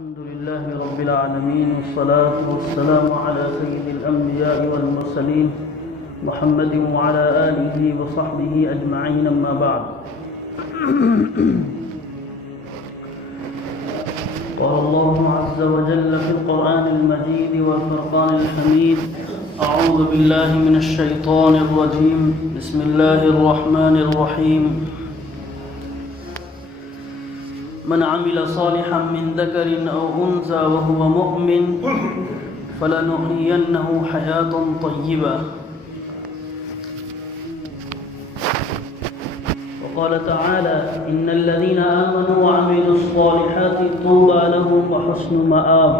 الحمد لله رب العالمين والصلاة والسلام على سيد الأنبياء والمرسلين محمد وعلى آله وصحبه أجمعين، أما بعد. قال الله عز وجل في القرآن المجيد والفرقان الحميد: أعوذ بالله من الشيطان الرجيم، بسم الله الرحمن الرحيم. من عمل صالحا من ذكر أو أنثى وهو مؤمن فلنحيينه حياة طيبة. وقال تعالى: إن الذين آمنوا وعملوا الصالحات طوبى لهم وحسن مآب.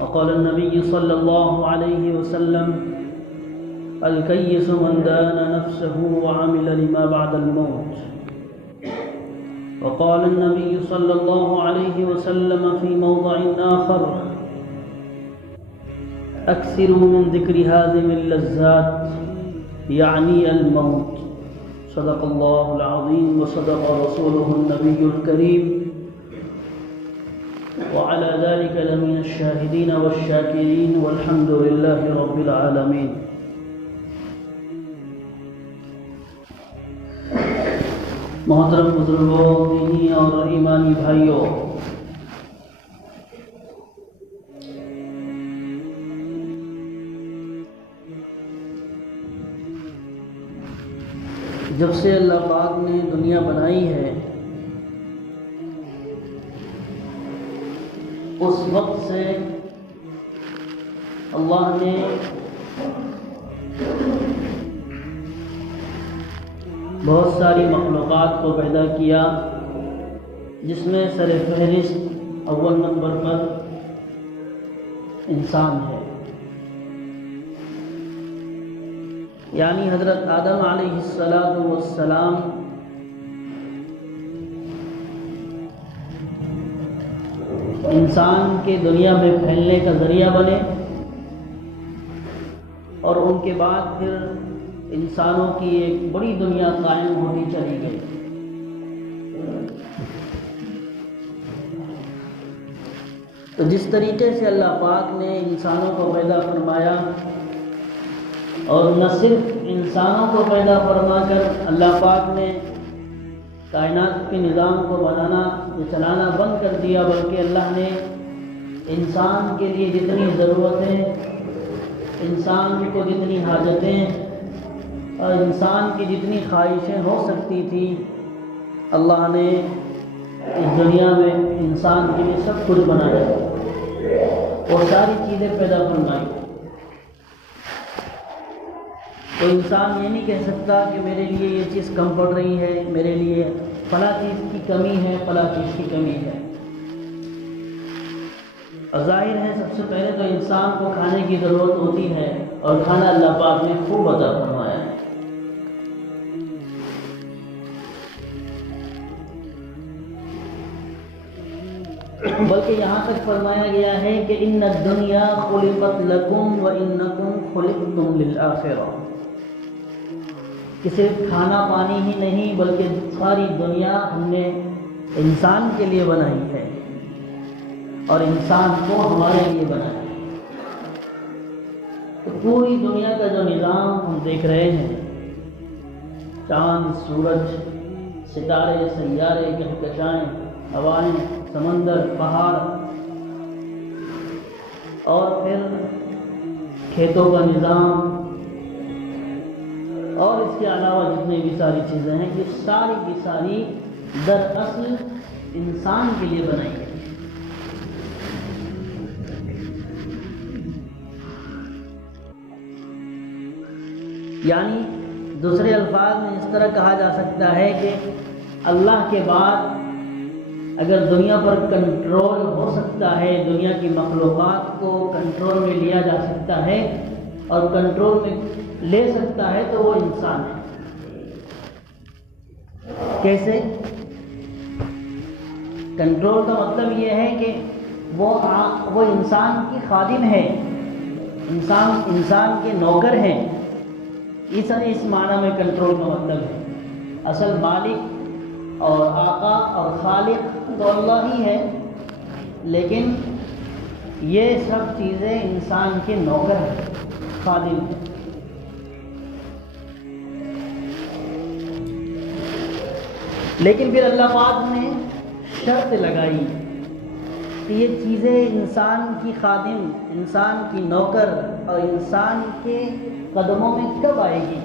وقال النبي صلى الله عليه وسلم: الكيس من دان نفسه وعمل لما بعد الموت. وقال النبي صلى الله عليه وسلم في موضع آخر: أكثروا من ذكر هادم اللذات، يعني الموت. صدق الله العظيم وصدق رسوله النبي الكريم، وعلى ذلك لمن الشاهدين والشاكرين، والحمد لله رب العالمين. محترم بزرگوں، دینی اور ایمانی بھائیوں، جب سے اللہ پاک نے دنیا بنائی ہے اس وقت سے اللہ نے بہت ساری مخلوقات کو پیدا کیا، جس میں سر فہرست اول نمبر پر انسان ہے، یعنی حضرت آدم علیہ السلام انسان کے دنیا میں پھیلنے کا ذریعہ بنے، اور ان کے بعد پھر انسانوں کی ایک بڑی دنیا قائم ہوتی چلی گئی۔ تو جس طریقے سے اللہ پاک نے انسانوں کو پیدا فرمایا، اور نہ صرف انسانوں کو پیدا فرما کر اللہ پاک نے کائنات کے نظام کو بنانا چلانا بند کر دیا، بلکہ اللہ نے انسان کے لیے جتنی ضرورتیں، انسان کو جتنی حاجتیں اور انسان کی جتنی خواہشیں ہو سکتی تھی، اللہ نے اس دنیا میں انسان کے لیے سب کچھ بنایا اور ساری چیزیں پیدا فرمائی۔ تو انسان یہ نہیں کہہ سکتا کہ میرے لیے یہ چیز کم پڑ رہی ہے، میرے لیے فلاں چیز کی کمی ہے، فلاں چیز کی کمی ہے۔ اور ظاہر ہے سب سے پہلے تو انسان کو کھانے کی ضرورت ہوتی ہے، اور کھانا اللہ پاک نے خوب عطا فرمایا ہے۔ بلکہ یہاں تک فرمایا گیا ہے کہ ان الدنیا خلقت لکم وانکم خلقتم للآخرہ، کہ صرف کھانا پانی ہی نہیں بلکہ ساری دنیا ہم نے انسان کے لیے بنائی ہے، اور انسان کو ہمارے لیے بنایا ہے۔ تو پوری دنیا کا جو نظام ہم دیکھ رہے ہیں، چاند، سورج، ستارے، سیارے، کہکشائیں، ہوائیں، سمندر، پہاڑ، اور پھر کھیتوں کا نظام، اور اس کے علاوہ جتنی بھی ساری چیزیں ہیں، یہ ساری کی ساری دراصل انسان کے لیے بنائی گئی۔ یعنی دوسرے الفاظ میں اس طرح کہا جا سکتا ہے کہ اللہ کے بعد اگر دنیا پر کنٹرول ہو سکتا ہے، دنیا کی مخلوقات کو کنٹرول میں لیا جا سکتا ہے اور کنٹرول میں لے سکتا ہے، تو وہ انسان ہے۔ کیسے؟ کنٹرول کا مطلب یہ ہے کہ وہ انسان کی خادم ہے، انسان کے نوکر ہیں۔ اس معنی میں کنٹرول کا مطلب ہے۔ اصل مالک اور خالق تو اللہ ہی ہے، لیکن یہ سب چیزیں انسان کے نوکر ہیں، خادم ہیں۔ لیکن پھر اللہ پاک نے شرط لگائی کہ یہ چیزیں انسان کی خادم، انسان کی نوکر اور انسان کے قدموں میں کب آئے گی؟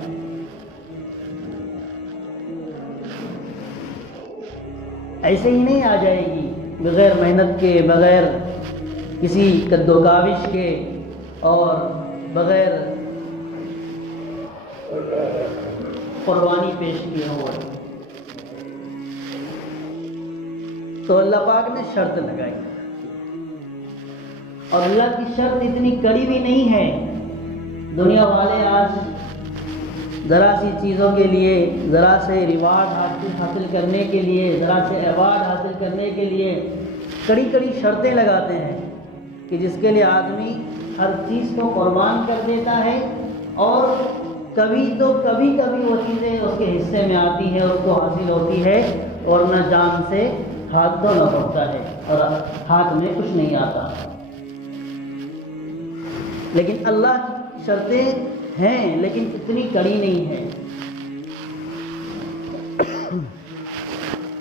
ایسے ہی نہیں آ جائے گی بغیر محنت کے، بغیر کسی کد و کاوش کے اور بغیر قربانی پیش کیے ہوئے۔ تو اللہ پاک نے شرط لگائی، اور اللہ کی شرط اتنی کڑی بھی نہیں ہے۔ دنیا والے آج ذرا سی چیزوں کے لیے، ذرا سے ریوارڈ حاصل کرنے کے لیے، ذرا سے ایوارڈ حاصل کرنے کے لیے کڑی کڑی شرطیں لگاتے ہیں کہ جس کے لیے آدمی ہر چیز کو قربان کر دیتا ہے، اور کبھی وہ چیزیں اس کے حصے میں آتی ہیں، اس کو حاصل ہوتی ہے، اور نہ جان سے ہاتھ دھونا پڑتا ہے اور ہاتھ میں کچھ نہیں آتا۔ لیکن اللہ کی شرطیں ہیں، لیکن اتنی کڑی نہیں ہے۔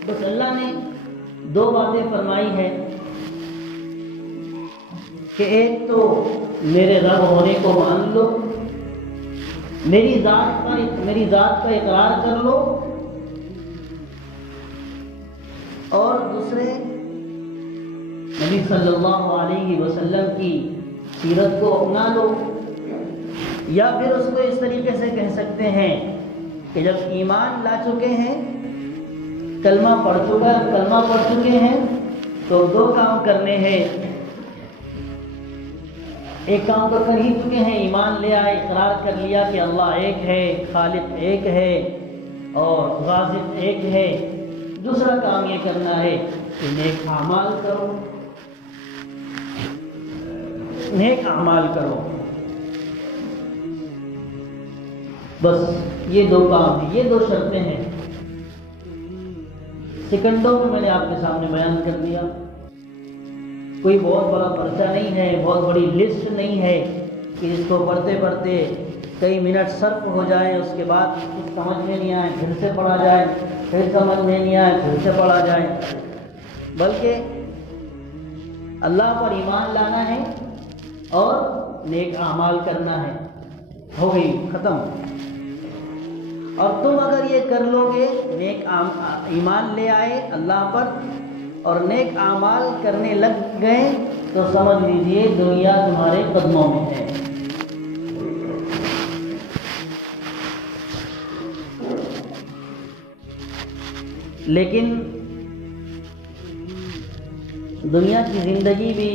بس اللہ نے دو باتیں فرمائی ہے کہ ایک تو میرے رب ہونے کو مان لو، میری ذات کا اقرار کر لو، اور دوسرے نبی صلی اللہ علیہ وسلم کی سیرت کو اپنا لو، یا پھر اس کو اس طریقے سے کہہ سکتے ہیں کہ جب ایمان لا چکے ہیں، کلمہ پڑھ چکے ہیں، تو دو کام کرنے ہیں۔ ایک کام تو کر ہی چکے ہیں، ایمان لے آئے، اقرار کر لیا کہ اللہ ایک ہے، خالق ایک ہے اور رازق ایک ہے۔ دوسرا کام یہ کرنا ہے کہ نیک اعمال کرو، نیک اعمال کرو۔ بس یہ دو کام ہیں، یہ دو شرطیں ہیں۔ سیکنڈوں میں نے آپ کے سامنے بیان کر دیا۔ کوئی بہت بڑا پرچہ نہیں ہے، بہت بڑی لسٹ نہیں ہے کہ جس کو پڑھتے پڑھتے کئی منٹ صرف ہو جائیں، اس کے بعد کچھ سمجھ میں نہیں آئے پھر سے پڑھا جائے، پھر سمجھ میں نہیں آئے پھر سے پڑھا جائے، بلکہ اللہ پر ایمان لانا ہے اور نیک اعمال کرنا ہے، ہو گئی ختم۔ اور تم اگر یہ کر لو گے، نیک ایمان لے آئے اللہ پر اور نیک اعمال کرنے لگ گئے، تو سمجھ لیجئے دنیا تمہارے قدموں میں ہے۔ لیکن دنیا کی زندگی بھی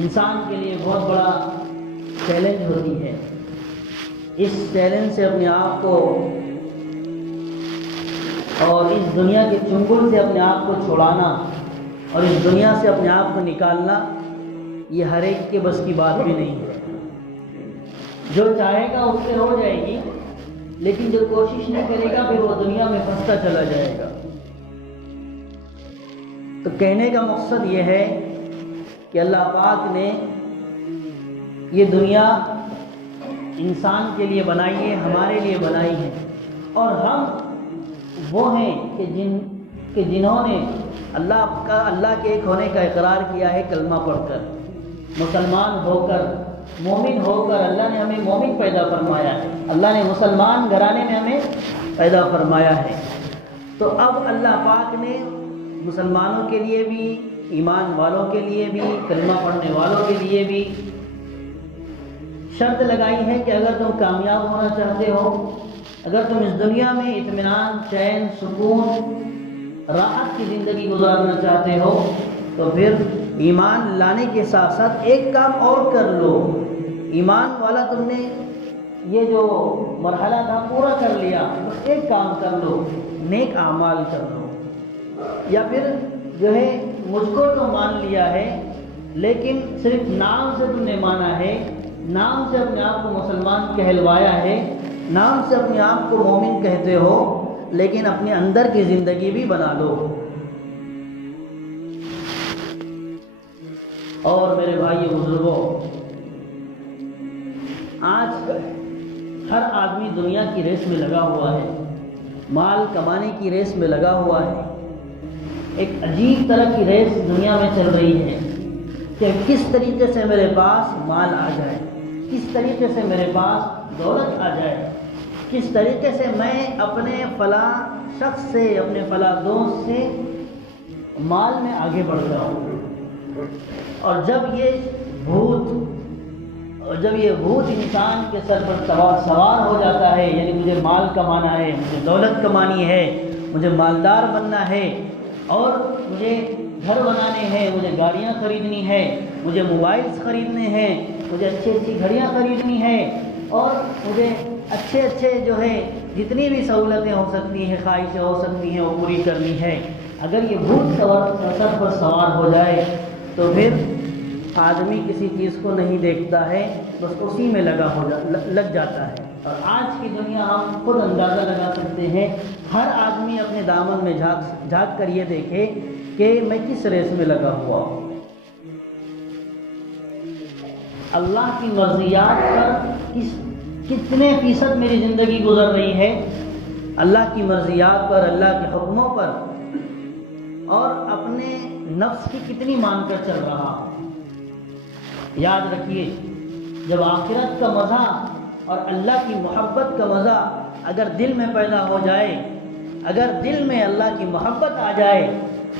انسان کے لیے بہت بڑا چیلنج ہوتی ہے۔ اس چیلنج سے اپنے آپ کو اور اس دنیا کے چنگل سے اپنے آپ کو چھڑانا اور اس دنیا سے اپنے آپ کو نکالنا، یہ ہر ایک کے بس کی بات بھی نہیں ہے۔ جو چاہے گا اس سے ہو جائے گی، لیکن جو کوشش نہیں کرے گا پھر وہ دنیا میں پھنستا چلا جائے گا۔ تو کہنے کا مقصد یہ ہے کہ اللہ پاک نے یہ دنیا انسان کے لیے بنائی ہے، ہمارے لیے بنائی ہے، اور ہم وہ ہیں کہ جنہوں نے اللہ کے ایک ہونے کا اقرار کیا ہے کلمہ پڑھ کر، مسلمان ہو کر، مومن ہو کر۔ اللہ نے ہمیں مومن پیدا فرمایا ہے، اللہ نے مسلمان گھرانے میں ہمیں پیدا فرمایا ہے۔ تو اب اللہ پاک نے مسلمانوں کے لیے بھی، ایمان والوں کے لیے بھی، کلمہ پڑھنے والوں کے لیے بھی شرط لگائی ہے کہ اگر تم کامیاب ہونا چاہتے ہو، اگر تم اس دنیا میں اطمینان، چین، سکون، راحت کی زندگی گزارنا چاہتے ہو، تو پھر ایمان لانے کے ساتھ ساتھ ایک کام اور کر لو۔ ایمان والا تم نے یہ جو مرحلہ تھا پورا کر لیا، بس ایک کام کر لو، نیک اعمال کر لو۔ یا پھر جو ہے مجھ کو تو مان لیا ہے، لیکن صرف نام سے تم نے مانا ہے، نام سے اپنے آپ کو مسلمان کہلوایا ہے، نام سے اپنے آپ کو مومن کہتے ہو، لیکن اپنے اندر کی زندگی بھی بنا لو۔ اور میرے بھائی بزرگوں، آج ہر آدمی دنیا کی ریس میں لگا ہوا ہے، مال کمانے کی ریس میں لگا ہوا ہے۔ ایک عجیب طرح کی ریس دنیا میں چل رہی ہے کہ کس طریقے سے میرے پاس مال آ جائے، کس طریقے سے میرے پاس دولت آ جائے، کس طریقے سے میں اپنے فلاں شخص سے، اپنے فلاں دوست سے مال میں آگے بڑھ جاؤں۔ اور جب یہ بھوت انسان کے سر پر سوار ہو جاتا ہے، یعنی مجھے مال کمانا ہے، مجھے دولت کمانی ہے، مجھے مالدار بننا ہے، اور مجھے گھر بنانے ہیں، مجھے گاڑیاں خریدنی ہے، مجھے موبائلز خریدنے ہیں، مجھے اچھی گھڑیاں خریدنی ہے، اور مجھے اچھے جو ہے جتنی بھی سہولتیں ہو سکتی ہیں، خواہشیں ہو سکتی ہیں، وہ پوری کرنی ہے۔ اگر یہ بھوت سر پر سوار ہو جائے تو پھر آدمی کسی چیز کو نہیں دیکھتا ہے، بس اسی میں لگ جاتا ہے۔ اور آج کی دنیا ہم خود اندازہ لگا سکتے ہیں، ہر آدمی اپنے دامن میں جھانک کر یہ دیکھے کہ میں کس ریس میں لگا ہوا ہوں۔ اللہ کی مرضیات پر کتنے فیصد میری زندگی گزر رہی ہے، اللہ کی مرضیات پر، اللہ کے حکموں پر، اور اپنے نفس کی کتنی مان کر چل رہا ہوں۔ یاد رکھیے، جب آخرت کا مزہ اور اللہ کی محبت کا مزہ اگر دل میں پیدا ہو جائے، اگر دل میں اللہ کی محبت آ جائے،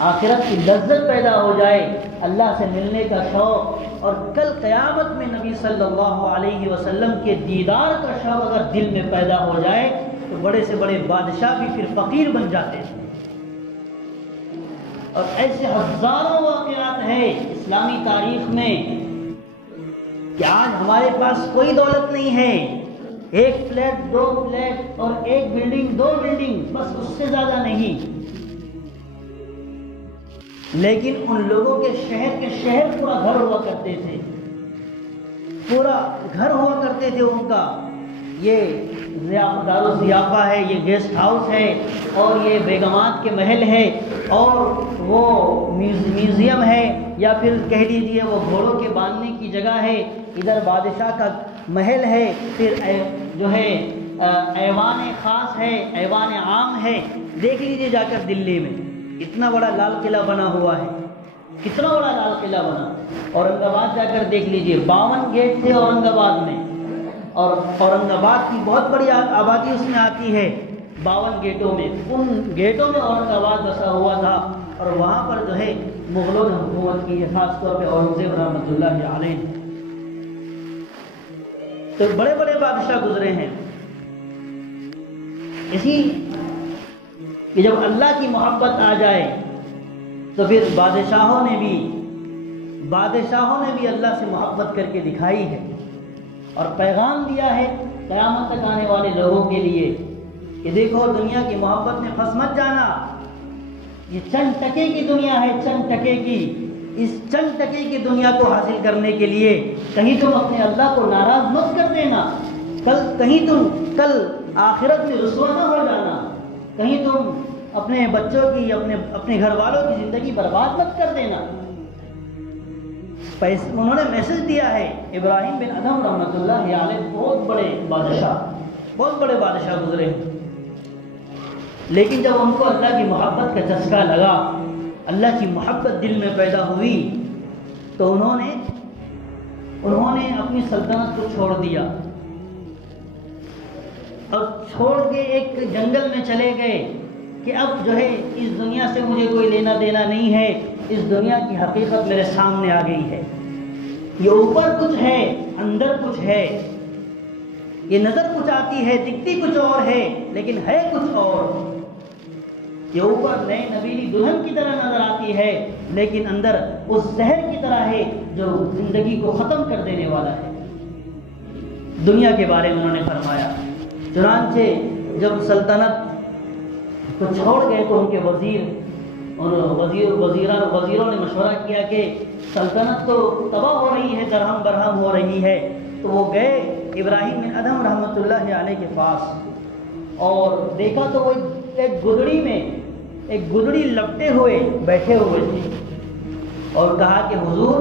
آخرت کی لذت پیدا ہو جائے، اللہ سے ملنے کا شوق، اور کل قیامت میں نبی صلی اللہ علیہ وسلم کے دیدار کا شوق اگر دل میں پیدا ہو جائے، تو بڑے سے بڑے بادشاہ بھی پھر فقیر بن جاتے ہیں۔ اور ایسے ہزاروں واقعات ہیں اسلامی تاریخ میں کہ آج ہمارے پاس کوئی دولت نہیں ہے، ایک فلیٹ، دو فلیٹ، اور ایک بلڈنگ، دو بلڈنگ، بس اس سے زیادہ نہیں، لیکن ان لوگوں کے شہر پورا گھر ہوا کرتے تھے، پورا گھر ہوا کرتے تھے ان کا۔ یہ دار الضیافہ ہے، یہ گیسٹ ہاؤس ہے، اور یہ بیگمات کے محل ہے، اور وہ میوزیم ہے، یا پھر کہہ لیجیے وہ گھوڑوں کے باندھنے کی جگہ ہے، ادھر بادشاہ کا محل ہے، پھر جو ہے ایوان خاص ہے، ایوان عام ہے۔ دیکھ لیجیے جا کر دلی میں اتنا بڑا لال قلعہ بنا ہوا ہے، کتنا بڑا لال قلعہ بنا۔ اورنگ آباد جا کر دیکھ لیجیے، 52 گیٹ تھے اورنگ آباد میں، اور اورنگ آباد کی بہت بڑی آبادی اس میں آتی ہے 52 گیٹوں میں، ان گیٹوں میں اورنگ آباد بسا ہوا تھا، اور وہاں پر جو ہے مغلوں نے حکومت کی ہے، خاص طور پہ اورنگزیب رحمۃ اللہ علیہ۔ تو بڑے بڑے بادشاہ گزرے ہیں۔ اسی کہ جب اللہ کی محبت آ جائے تو پھر بادشاہوں نے بھی اللہ سے محبت کر کے دکھائی ہے، اور پیغام دیا ہے قیامت تک آنے والے لوگوں کے لیے کہ دیکھو، دنیا کی محبت میں پھنس مت جانا، یہ چند ٹکے کی دنیا ہے، چند ٹکے کی۔ اس چند ٹکے کی دنیا کو حاصل کرنے کے لیے کہیں تم اپنے اللہ کو ناراض مت کر دینا، کہیں تم کل آخرت میں رسوا نہ ہو جانا، کہیں تم اپنے بچوں کی، اپنے گھر والوں کی زندگی برباد مت کر دینا۔ انہوں نے میسج دیا ہے۔ ابراہیم بن ادھم رحمۃ اللہ علیہ بہت بڑے بادشاہ گزرے ہیں، لیکن جب ان کو اللہ کی محبت کا چسکا لگا، اللہ کی محبت دل میں پیدا ہوئی، تو انہوں نے اپنی سلطنت کو چھوڑ دیا، اور چھوڑ کے ایک جنگل میں چلے گئے کہ اب جو ہے اس دنیا سے مجھے کوئی لینا دینا نہیں ہے، اس دنیا کی حقیقت میرے سامنے آ گئی ہے، یہ اوپر کچھ ہے، اندر کچھ ہے، یہ نظر کچھ آتی ہے، دکھتی کچھ اور ہے، لیکن ہے کچھ اور۔ یہ اوپر نئے نبیلی دلہن کی طرح نظر آتی ہے، لیکن اندر اس زہر کی طرح ہے جو زندگی کو ختم کر دینے والا ہے۔ دنیا کے بارے میں انہوں نے فرمایا۔ چنانچہ جب سلطنت کو چھوڑ گئے تو ان کے وزیروں نے مشورہ کیا کہ سلطنت تو تباہ ہو رہی ہے، درہم برہم ہو رہی ہے، تو وہ گئے ابراہیم بن ادھم رحمۃ اللہ علیہ کے پاس، اور دیکھا تو وہ ایک گدڑی لپٹے ہوئے بیٹھے ہوئے تھے، اور کہا کہ حضور،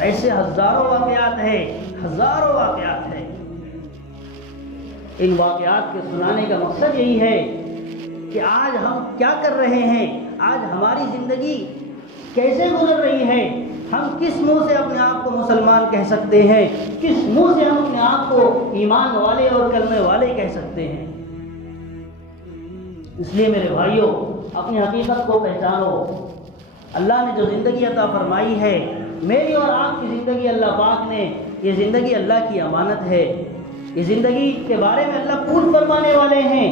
ایسے ہزاروں واقعات ہیں، ہزاروں واقعات ہیں۔ ان واقعات کے سنانے کا مقصد یہی ہے کہ آج ہم کیا کر رہے ہیں، آج ہماری زندگی کیسے گزر رہی ہے، ہم کس منہ سے اپنے آپ کو مسلمان کہہ سکتے ہیں، کس منہ سے ہم اپنے آپ کو ایمان والے اور کلمے والے کہہ سکتے ہیں۔ اس لیے میرے بھائیوں، اپنی حقیقت کو پہچانو۔ اللہ نے جو زندگی عطا فرمائی ہے، میری اور آپ کی زندگی اللہ پاک نے، یہ زندگی اللہ کی امانت ہے۔ یہ زندگی کے بارے میں اللہ پوچھ فرمانے والے ہیں،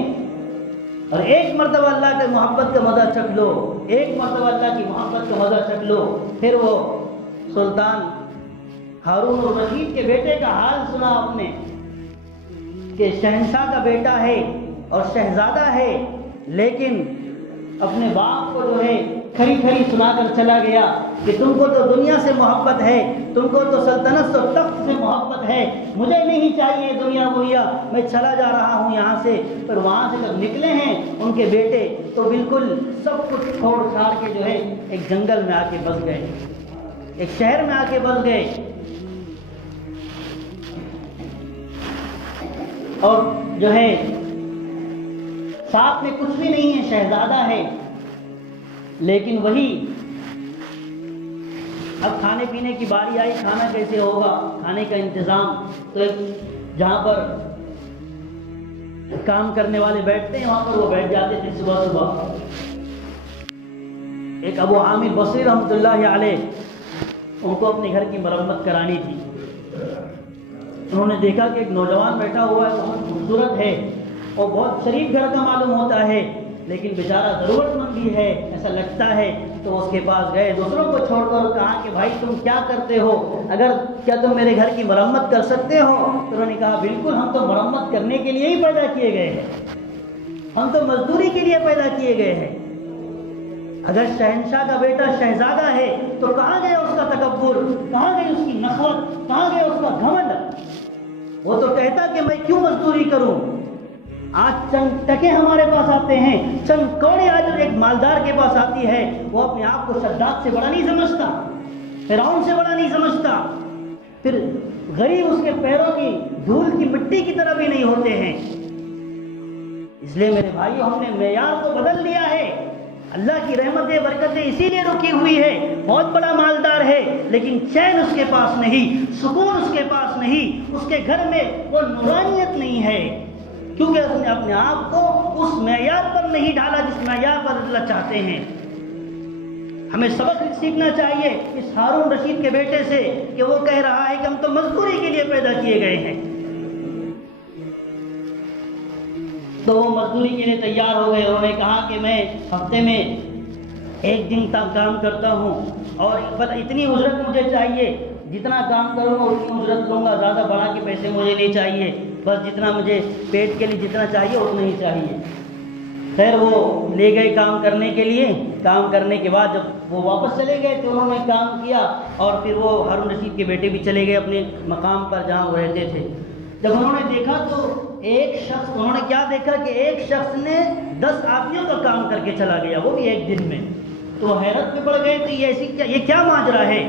اور ایک مرتبہ اللہ کے محبت کا مزہ چکھ لو، ایک مرتبہ اللہ کی محبت کا مزہ چکھ لو، پھر وہ سلطان ہارون الرشید کے بیٹے کا حال سنا آپ نے کہ شہنشاہ کا بیٹا ہے اور شہزادہ ہے، لیکن اپنے باپ کو جو ہے کھری کھری سنا کر چلا گیا کہ تم کو تو دنیا سے محبت ہے، تم کو تو سلطنت و تخت سے محبت ہے، مجھے نہیں چاہیے دنیا بنیا، میں چلا جا رہا ہوں یہاں سے۔ پر وہاں سے جب نکلے ہیں ان کے بیٹے تو بالکل سب کچھ چھوڑ چھاڑ کے جو ہے ایک جنگل میں آ کے بس گئے، ایک شہر میں آ کے بس گئے، اور جو ہے ساتھ میں کچھ بھی نہیں ہے، شہزادہ ہے، لیکن وہی اب کھانے پینے کی باری آئی، کھانا کیسے ہوگا، کھانے کا انتظام تو جہاں پر کام کرنے والے بیٹھتے ہیں وہاں پر وہ بیٹھ جاتے تھے صبح صبح۔ ایک ابو عامر بصری رحمۃ اللہ علیہ، ان کو اپنے گھر کی مرمت کرانی تھی۔ انہوں نے دیکھا کہ ایک نوجوان بیٹھا ہوا ہے، بہت خوبصورت ہے اور بہت شریف گھر کا معلوم ہوتا ہے، لیکن بیچارہ ضرورت مند بھی ہے ایسا لگتا ہے۔ تو اس کے پاس گئے، دوسروں کو چھوڑ کر کہا کہ بھائی تم کیا کرتے ہو، کیا تم میرے گھر کی مرمت کر سکتے ہو؟ تو انہوں نے کہا بالکل، ہم تو مرمت کرنے کے لیے ہی پیدا کیے گئے ہیں، ہم تو مزدوری کے لیے پیدا کیے گئے ہیں۔ اگر شہنشاہ کا بیٹا شہزادہ ہے تو کہاں گیا اس کا تکبر، کہاں گئی اس کی نخوت، کہاں گیا اس کا گھمنڈ؟ وہ تو کہتا کہ میں کیوں مزدوری کروں۔ آج چند ٹکے ہمارے پاس آتے ہیں، چند کوڑے آج ایک مالدار کے پاس آتی ہے، وہ اپنے آپ کو شداد سے بڑا نہیں سمجھتا، فرعون سے بڑا نہیں سمجھتا، پھر غریب اس کے پیروں کی دھول کی مٹی کی طرح بھی نہیں ہوتے ہیں۔ اس لیے میرے بھائیو، ہم نے معیار کو بدل لیا ہے۔ اللہ کی رحمتیں برکتیں اسی لیے رکی ہوئی ہے، بہت بڑا مالدار ہے لیکن چین اس کے پاس نہیں، سکون اس کے پاس نہیں، اس کے گھر میں وہ نورانیت نہیں ہے، کیونکہ اس نے اپنے آپ کو اس معیار پر نہیں ڈالا جس معیار پر اللہ چاہتے ہیں۔ ہمیں سبق سیکھنا چاہیے اس ہارون رشید کے بیٹے سے کہ وہ کہہ رہا ہے کہ ہم تو مزدوری کے لیے پیدا کیے گئے ہیں، تو وہ مزدوری کے لیے تیار ہو گئے۔ انہوں نے کہا کہ میں ہفتے میں 1 دن تک کام کرتا ہوں اور اتنی اجرت مجھے چاہیے، جتنا کام کروں گا اتنی اجرت لوں گا، زیادہ بڑھا کے پیسے مجھے نہیں چاہیے، بس جتنا مجھے پیٹ کے لیے جتنا چاہیے اتنا ہی چاہیے۔ خیر وہ لے گئے کام کرنے کے لیے، کام کرنے کے بعد جب وہ واپس چلے گئے تو انہوں نے کام کیا، اور پھر وہ ہارون رشید کے بیٹے بھی چلے گئے اپنے مقام پر جہاں وہ رہتے تھے۔ جب انہوں نے دیکھا تو انہوں نے کیا دیکھا کہ ایک شخص نے 10 آدمیوں کا کام کر کے چلا گیا، وہ بھی 1 دن میں۔ تو حیرت میں پڑ گئے تو یہ کیا ماجرا ہے؟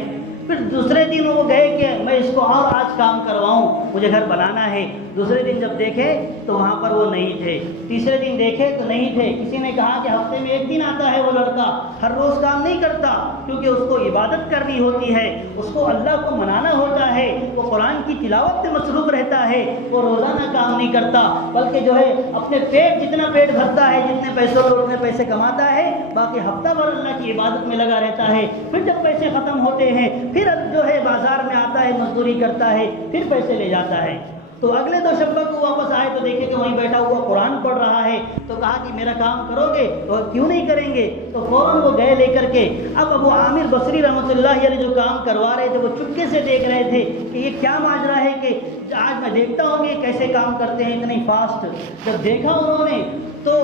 پھر دوسرے دن وہ گئے کہ میں اس کو اور آج کام کرواؤں، مجھے گھر بنانا ہے۔ دوسرے دن جب دیکھے تو وہاں پر وہ نہیں تھے، تیسرے دن دیکھے تو نہیں تھے۔ کسی نے کہا کہ ہفتے میں 1 دن آتا ہے وہ لڑکا، ہر روز کام نہیں کرتا، کیونکہ اس کو عبادت کرنی ہوتی ہے، اس کو اللہ کو منانا ہوتا ہے، وہ قرآن کی تلاوت میں مصروف رہتا ہے، وہ روزانہ کام نہیں کرتا، بلکہ جو ہے اپنے جتنا پیٹ بھرتا ہے، جتنے پیسوں میں اتنے پیسے کماتا ہے، باقی ہفتہ بھر اللہ کی عبادت میں لگا رہتا ہے۔ پھر جب پیسے ختم ہوتے ہیں پھر جو ہے بازار میں آتا ہے، مزدوری کرتا ہے، پھر پیسے لے جاتا ہے۔ تو اگلے 2 شب کو واپس آئے تو دیکھے کہ وہیں بیٹھا ہوا قرآن پڑھ رہا ہے، تو کہا کہ میرا کام کرو گے؟ تو کیوں نہیں کریں گے؟ تو فوراً وہ گئے لے کر کے۔ اب ابو عامر بصری رحمۃ اللہ علیہ جو کام کروا رہے تھے وہ چپکے سے دیکھ رہے تھے کہ یہ کیا ماجرا ہے کہ آج میں دیکھتا ہوں کہ کیسے کام کرتے ہیں اتنی فاسٹ۔ جب دیکھا انہوں نے تو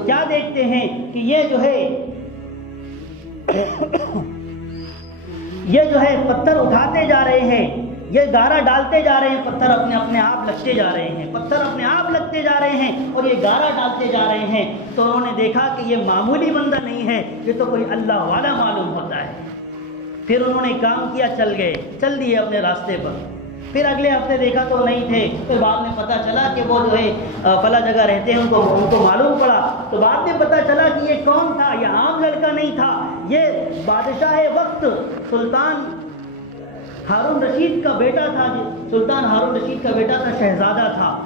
کیا دیکھتے ہیں کہ یہ جو ہے پتھر اٹھاتے جا رہے ہیں، یہ گارا ڈالتے جا رہے ہیں، پتھر اپنے آپ لگتے جا رہے ہیں، پتھر اپنے آپ لگتے جا رہے ہیں اور یہ گارا ڈالتے جا رہے ہیں۔ تو انہوں نے دیکھا کہ یہ معمولی بندہ نہیں ہے، یہ تو کوئی اللہ والا معلوم ہوتا ہے۔ پھر انہوں نے کام کیا، چل گئے، چل دیے اپنے راستے پر. پھر اگلے ہفتے دیکھا تو نہیں تھے. پھر بعد میں پتہ چلا کہ وہ جو ہے فلاں جگہ رہتے ہیں، ان کو معلوم پڑا. تو بعد میں پتہ چلا کہ یہ کون تھا، یہ عام لڑکا نہیں تھا، یہ بادشاہ وقت سلطان ہارون رشید کا بیٹا تھا. سلطان ہارون رشید کا بیٹا تھا، شہزادہ تھا.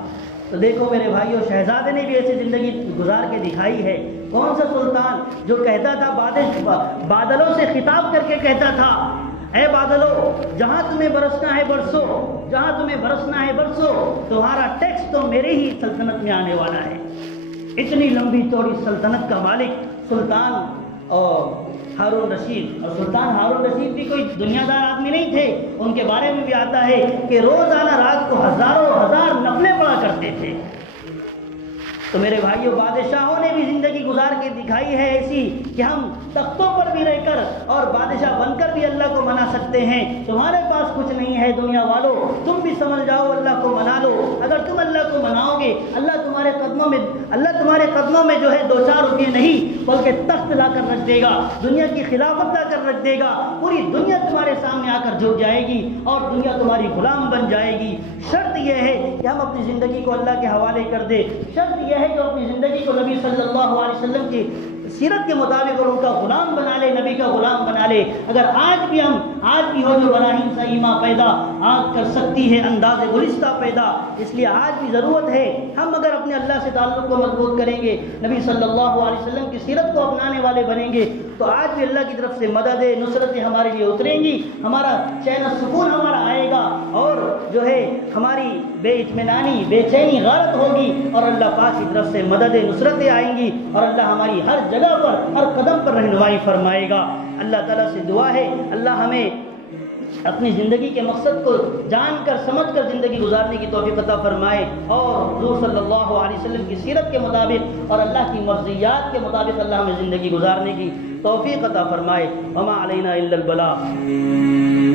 تو دیکھو میرے بھائیو، شہزادے نے بھی ایسی زندگی گزار کے دکھائی ہے. کون سا سلطان جو کہتا تھا، بادلوں سے خطاب کر کے کہتا تھا، اے بادلو، جہاں تمہیں برسنا ہے برسو، جہاں تمہیں برسنا ہے برسو، تمہارا ٹیکس تو میرے ہی سلطنت میں آنے والا ہے. اتنی لمبی چوڑی سلطنت کا مالک سلطان اور ہارون رشید. اور سلطان ہارون رشید بھی کوئی دنیا دار آدمی نہیں تھے. ان کے بارے میں بھی آتا ہے کہ روزانہ رات کو ہزاروں ہزار نفلیں پڑھا کرتے تھے. تو میرے بھائیوں، بادشاہوں نے بھی زندگی گزار کے دکھائی ہے ایسی کہ ہم تختوں پر بھی رہ کر اور بادشاہ بن کر بھی اللہ کو منا سکتے ہیں. تمہارے پاس کچھ نہیں ہے دنیا والوں، تم بھی سمجھ جاؤ اللہ کو منا لو. اگر تم اللہ کو مناؤ گے، اللہ تمہارے قدموں میں جو ہے 2-4 روپے نہیں بلکہ تخت لا کر رکھ دے گا، دنیا کی خلافت لا کر رکھ دے گا. پوری دنیا تمہارے سامنے آ کر جھک جائے گی اور دنیا تمہاری غلام بن جائے گی. شرط یہ ہے کہ ہم اپنی زندگی کو اللہ کے حوالے کر دیں. شرط یہ ہے کہ اپنی زندگی کو نبی صلی اللہ علیہ وسلم کی سیرت کے مطابق اور ان کا غلام بنا لے، نبی کا غلام بنا لے. اگر آج بھی ہو جو براہین سا ایمان پیدا آج کر سکتی ہے انداز گلستہ پیدا. اس لیے آج بھی ضرورت ہے، ہم اگر اپنے اللہ سے تعلق کو مضبوط کریں گے، نبی صلی اللہ علیہ وسلم کی سیرت کو اپنانے والے بنیں گے، تو آج بھی اللہ کی طرف سے مدد نصرتیں ہمارے لیے اتریں گی. ہمارا چین و سکون ہمارا آئے گا اور جو ہے ہماری بے اطمینانی، بے چینی غارت ہوگی اور اللہ پاک کی طرف سے مدد نصرتیں آئیں گی اور اللہ ہماری ہر جگہ پر، ہر قدم پر رہنمائی فرمائے گا. اللہ تعالیٰ سے دعا ہے اللہ ہمیں اپنی زندگی کے مقصد کو جان کر سمجھ کر زندگی گزارنے کی توفیق عطا فرمائے اور حضور صلی اللہ علیہ وسلم کی سیرت کے مطابق اور اللہ کی مرضیات کے مطابق اللہ ہمیں زندگی گزارنے کی توفیق عطا فرمائے. وما علینا الا البلاغ.